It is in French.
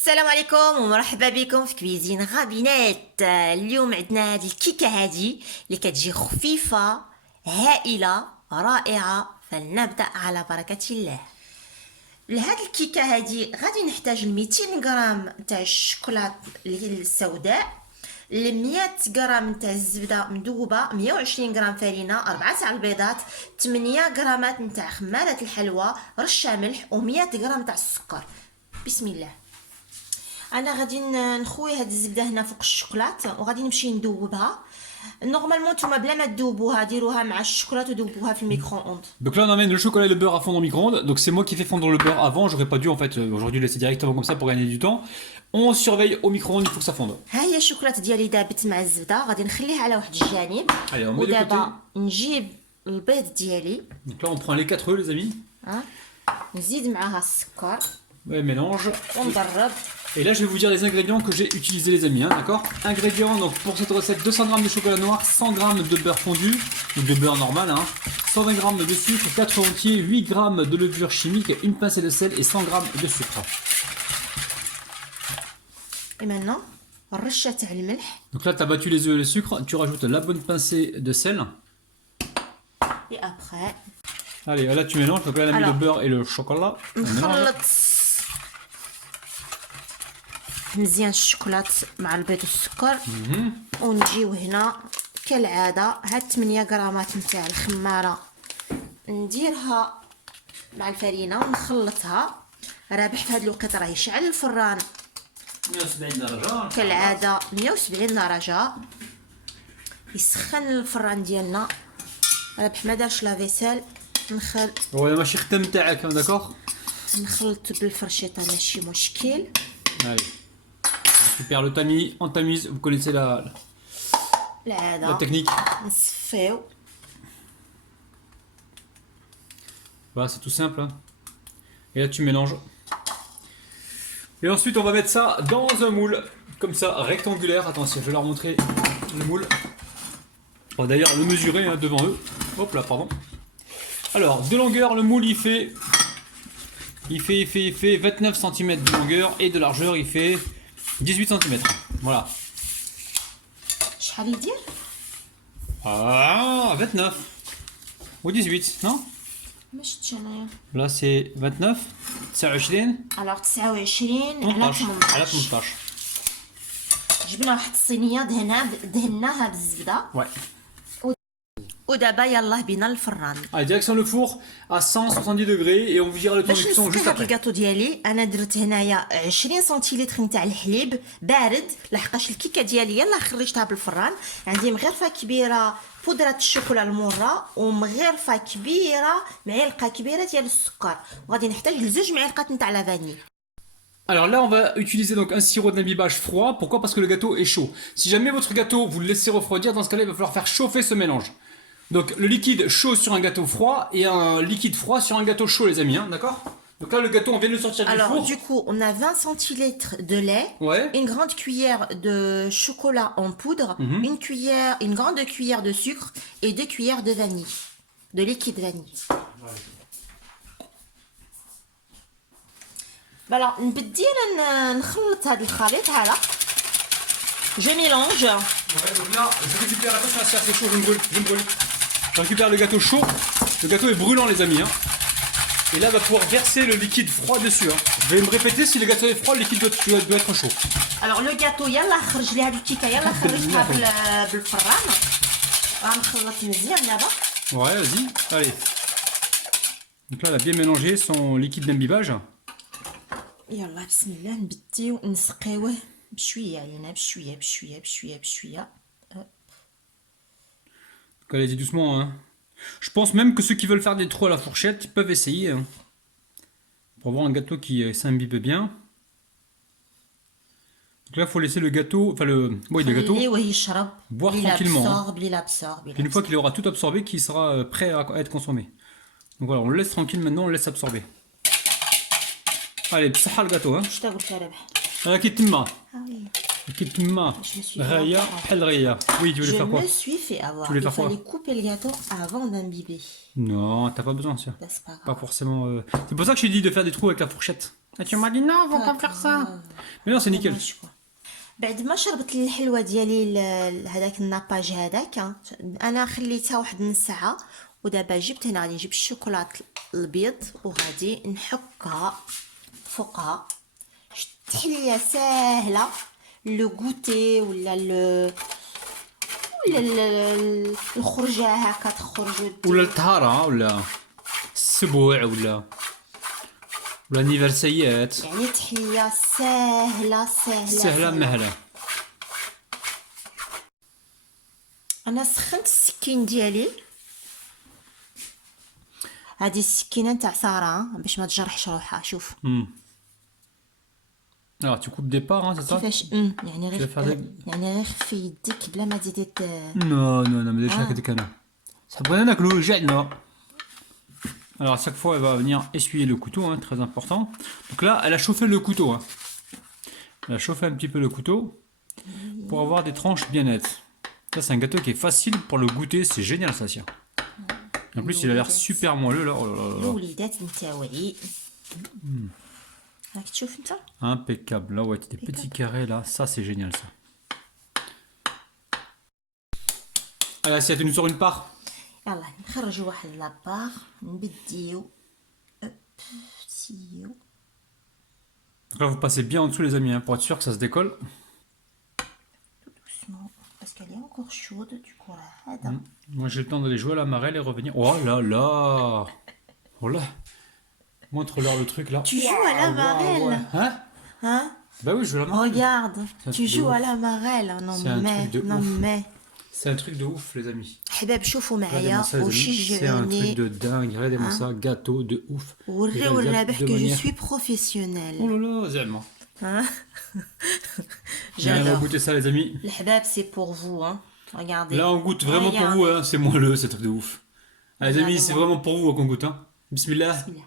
السلام عليكم ومرحبا بكم في كويزين غابينات. اليوم عندنا هذه الكيكه هذه اللي كتجي خفيفه هائله رائعه. فلنبدا على بركه الله. لهاد الكيكه هذه غادي نحتاج 200 غرام تاع الشوكولاط اللي هي السوداء، 100 غرام تاع الزبده مذوبه، 120 غرام فرينه، 4 تاع البيضات، 8 غرامات نتاع خماله الحلوى، رشه ملح و100 غرام تاع السكر. بسم الله. انا غادي نخوي هاد الزبده هنا فوق الشوكولات وغادي نمشي ندوبها. نورمالمون نتوما بلا ما تذوبوها ديروها مع الشوكولات ودوبوها في الميكرو اوند. Donc là on amène le chocolat et le beurre à fondre au micro-ondes. Donc c'est moi qui fais fondre le beurre avant, j'aurais pas dû en fait aujourd'hui laisser directement comme ça pour gagner du temps. On surveille au micro-ondes, il faut que ça fonde. ها هي الشوكولات ديالي دابت مع الزبده، غادي نخليها على واحد الجانب. Allez, on met de ودابا côté. نجيب البيض ديالي، Donc là on prend les 4 œufs les amis. ها نزيد معاها السكر Ouais, mélange. ونضرب. Et là je vais vous dire les ingrédients que j'ai utilisés les amis, hein, d'accord. Ingrédients, donc pour cette recette 200 g de chocolat noir, 100 g de beurre fondu, ou de beurre normal, hein, 120 g de sucre, 4 œufs entiers, 8 g de levure chimique, une pincée de sel et 100 g de sucre. Et maintenant الرشه تاع الملح. Donc là tu as battu les œufs et le sucre, tu rajoutes la bonne pincée de sel. Et après Allez, là tu mélanges, donc là on a mis Alors, le beurre et le chocolat. On mélange. نخلط مزيان الشوكولات مع البيض والسكر. ونجيو هنا كالعاده هاد 8 غرامات نتاع الخماره نديرها مع الفرينه ونخلطها. رابح في هاد الوقت راه يشعل الفران 170 درجة كالعاده 170 درجه، يسخن الفران ديالنا. رابح ما دارش لا فيسيل. Ouais, ماشي خدام تاعك, d'accord. نخلط بالفرشيطه ماشي مشكل. Allez, on récupère le tamis en tamise, vous connaissez la العاده technique. نصفيو. Voilà, c'est tout simple, hein. Et là tu mélanges. Et ensuite on va mettre ça dans un moule, comme ça, rectangulaire. Attention, je vais leur montrer le moule. On va d'ailleurs le mesurer, hein, devant eux. Hop là, pardon. Alors, de longueur, le moule il fait 29 cm de longueur et de largeur il fait 18 cm. Voilà. شحال يدير؟ Ah, 29 ou 18, non? ما شفتش انايا. Là c'est 29, 29, الوغ 29 على 18 على 18. 18. جبنا واحد الصينيه دهناها بالزبده. Ouais. ودابا يلاه بينا الفران. Allez, direction le four à 170 degrés et on vous dira le temps de باش cuisson juste نسقي هاد après. الكاطو ديالي انا درت هنايا 20 سنتيلتر نتاع الحليب بارد، لحقاش الكيكه ديالي يلاه خرجتها بالفران. عندي مغرفه كبيره بودره الشوكولا المره ومغرفه كبيره معلقه كبيره ديال السكر، وغادي نحتاج لزوج معالق نتاع لافاني. Alors là on va utiliser donc un sirop d'imbibage froid. Pourquoi? Parce que le gâteau est chaud. Si jamais votre gâteau vous le laissez refroidir, dans ce cas-là il va falloir faire chauffer ce mélange. Donc le liquide chaud sur un gâteau froid et un liquide froid sur un gâteau chaud les amis, hein, d'accord. Donc là le gâteau on vient de le sortir du Alors four. du coup on a 20 centilitres de lait, Ouais. une grande cuillère de chocolat en poudre, une grande cuillère de sucre et 2 cuillères de vanille, de liquide vanille. Voilà, نبدي نخلط هذا الخليط هذا. Je mélange. Ouais, donc là, je récupère, attention, c'est chaud, je me brûle. Je récupère le gâteau chaud. Le gâteau est brûlant, les amis, hein. Et là, on va pouvoir verser le liquide froid dessus, hein. Je vais me répéter, si le gâteau est froid, le liquide doit être chaud. Alors le gâteau يلا خرج لي هذه الكيكه يلا خرجتها بالفران. غنخلط مزيان دابا. Ouais, vas-y, allez. Donc là, elle a bien mélangé son liquide d'imbibage. يلا بسم الله نبديو نسقيوه بشويه، يعني بشويه بشويه بشويه بشويه. Donc allez-y doucement, hein. Je pense même que ceux qui veulent faire des trous à la fourchette, ils peuvent essayer, hein. Pour avoir un gâteau qui s'imbibe bien. Donc là, il faut laisser le gâteau, enfin le gâteau, خليوه يشرب boire tranquillement, hein. l'absorbe. Puis une fois qu'il aura tout absorbé, qu'il sera prêt à être consommé. Donc voilà, on le laisse tranquille maintenant, on le laisse absorber. Allez, بصحة le gâteau, hein. واش تا قلت رابح؟ كي تما وي كي تما Je me suis غاية fait بحال غاية. Oui, tu voulais Je faire quoi? me suis fait avoir. Tu voulais Il faire quoi? fallait couper le gâteau avant d'imbiber. Non, t'as pas besoin, ça. Là, c'est pas Pas grave. forcément. C'est pour ça que je t'ai dit de faire des trous avec la fourchette. Tu m'as dit non, on va pas faire ça. Mais non, c'est nickel. بعد ما شربت الحلوه ديالي هذاك الناباج هذاك انا خليتها واحد نص ساعه ودابا جبت هنا غادي نجيب الشوكولات الابيض وغادي نحكها فوقها. التحليه ساهله لو غوتي ولا الخرجه هكا تخرجوا ولا الطهارة ولا السبوع ولا نيفرسيات. يعني تحليه ساهله سهلة مهلة. انا سخنت السكين ديالي هذه السكينه نتاع ساره باش ما تجرحش روحها. شوف Alors tu coupes des parts, hein, c'est ça? كيفاش يعني غير يعني غير في يديك بلا ما تزيدي Non, non, non, mais déjà que des canons. Ça prenait un clou, jette, non. Alors à chaque fois, elle va venir essuyer le couteau, hein, très important. Donc là, elle a chauffé le couteau. Hein. Elle a chauffé un petit peu le couteau pour avoir des tranches bien nettes. Ça, c'est un gâteau qui est facile pour le goûter, c'est génial ça, tiens. En plus, il a l'air super moelleux là. Oh là là là. الوليدات نتاوعي راك تشوف انت Impeccable. Là, ouais, des petits carrés là, ça c'est génial ça. Allez, assiette, tu nous sors une part. يلا نخرجوا واحد لابار نبديو سيو. Donc là, vous passez bien en dessous, les amis, hein, pour être sûr que ça se décolle. doucement parce qu'elle est encore chaude du coup راه هذا. Moi, j'ai le temps d'aller jouer à la marelle et revenir. Oh là là! Oh là! Montre-leur le truc là. Tu joues à la marelle? Hein? Hein? Bah oui, je joue à la marelle. Regarde, un tu truc de joues à ouf. la marelle. Non C'est un mais truc de non ouf. mais C'est un truc de ouf, les amis. حباب شوفوا Regardez-moi معايا ça, les amis. C'est un truc وشجعوني de dingue. Regardez-moi ça, gâteau de ouf. وريو Réalisable الرابح de que je manière- suis professionnelle. Oh là là, Zalma. Hein? Viens, on va J'adore. goûter ça, les amis. الحباب c'est pour vous hein. Regardez. Là, on goûte vraiment pour Regardez. vous, hein. C'est moelleux, c'est un truc de ouf. Allez, les amis, Regardez-moi. c'est vraiment pour vous qu'on goûte, hein. Bismillah. Bismillah.